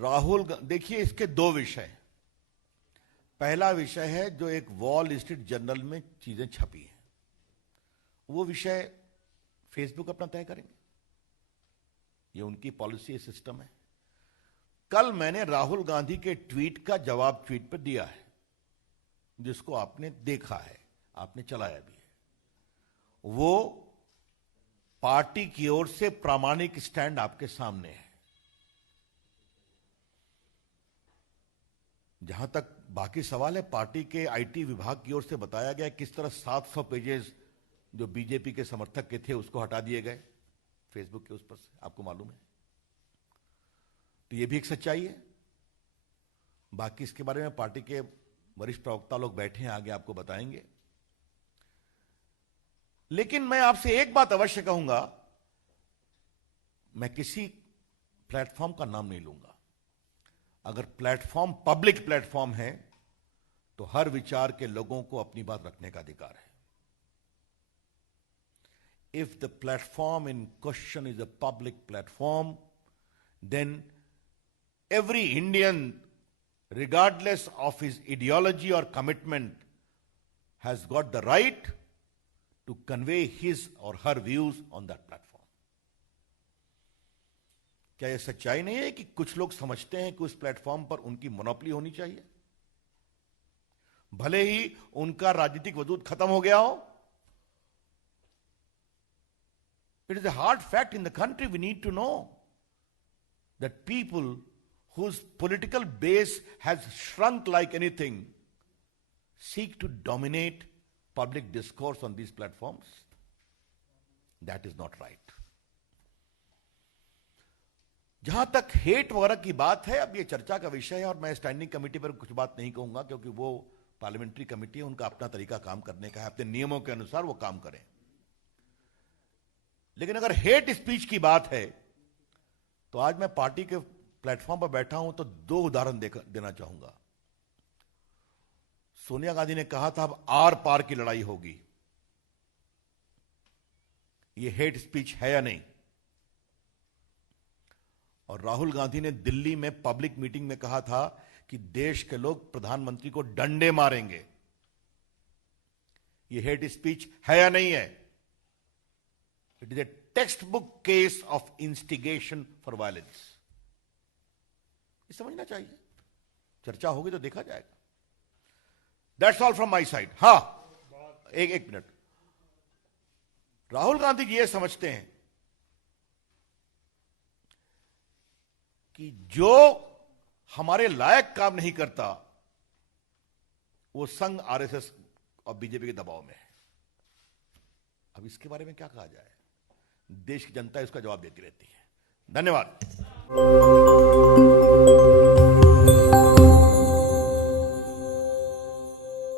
देखिए इसके दो विषय। पहला विषय है जो एक वॉल स्ट्रीट जर्नल में चीजें छपी हैं, वो विषय फेसबुक अपना तय करेंगे, ये उनकी पॉलिसी सिस्टम है। कल मैंने राहुल गांधी के ट्वीट का जवाब ट्वीट पर दिया है, जिसको आपने देखा है, आपने चलाया भी है। वो पार्टी की ओर से प्रामाणिक स्टैंड आपके सामने है। जहां तक बाकी सवाल है, पार्टी के आईटी विभाग की ओर से बताया गया किस तरह 700 पेजेस जो बीजेपी के समर्थक के थे उसको हटा दिए गए फेसबुक के उस पर से, आपको मालूम है। तो यह भी एक सच्चाई है। बाकी इसके बारे में पार्टी के वरिष्ठ प्रवक्ता लोग बैठे हैं, आगे आपको बताएंगे। लेकिन मैं आपसे एक बात अवश्य कहूंगा, मैं किसी प्लेटफॉर्म का नाम नहीं लूंगा। अगर प्लेटफॉर्म पब्लिक प्लेटफॉर्म है तो हर विचार के लोगों को अपनी बात रखने का अधिकार है। If the platform in question is a public platform, then every Indian, regardless of his ideology or commitment, has got the right to convey his or her views on that platform. क्या यह सच्चाई नहीं है कि कुछ लोग समझते हैं कि उस प्लेटफॉर्म पर उनकी मोनोपोली होनी चाहिए, भले ही उनका राजनीतिक वजूद खत्म हो गया हो? It is a hard fact in the country. We need to know that people whose political base has shrunk like anything seek to dominate public discourse on these platforms. That is not right. जहां तक hate वगैरह की बात है, अब यह चर्चा का विषय है और मैं स्टैंडिंग कमेटी पर कुछ बात नहीं कहूंगा, क्योंकि वो पार्लियामेंट्री कमेटी है, उनका अपना तरीका काम करने का है, अपने नियमों के अनुसार वो काम करें। लेकिन अगर हेट स्पीच की बात है तो आज मैं पार्टी के प्लेटफॉर्म पर बैठा हूं तो दो उदाहरण देना चाहूंगा। सोनिया गांधी ने कहा था अब आर पार की लड़ाई होगी। यह हेट स्पीच है या नहीं? और राहुल गांधी ने दिल्ली में पब्लिक मीटिंग में कहा था कि देश के लोग प्रधानमंत्री को डंडे मारेंगे। यह हेट स्पीच है या नहीं है? It is a textbook case of instigation for violence. ये समझना चाहिए, चर्चा होगी तो देखा जाएगा। That's all from my side. हाँ, एक मिनट। राहुल गांधी जी ये समझते हैं कि जो हमारे लायक काम नहीं करता वो संघ, आरएसएस और बीजेपी के दबाव में है। अब इसके बारे में क्या कहा जाए? देश की जनता इसका जवाब देती रहती है। धन्यवाद।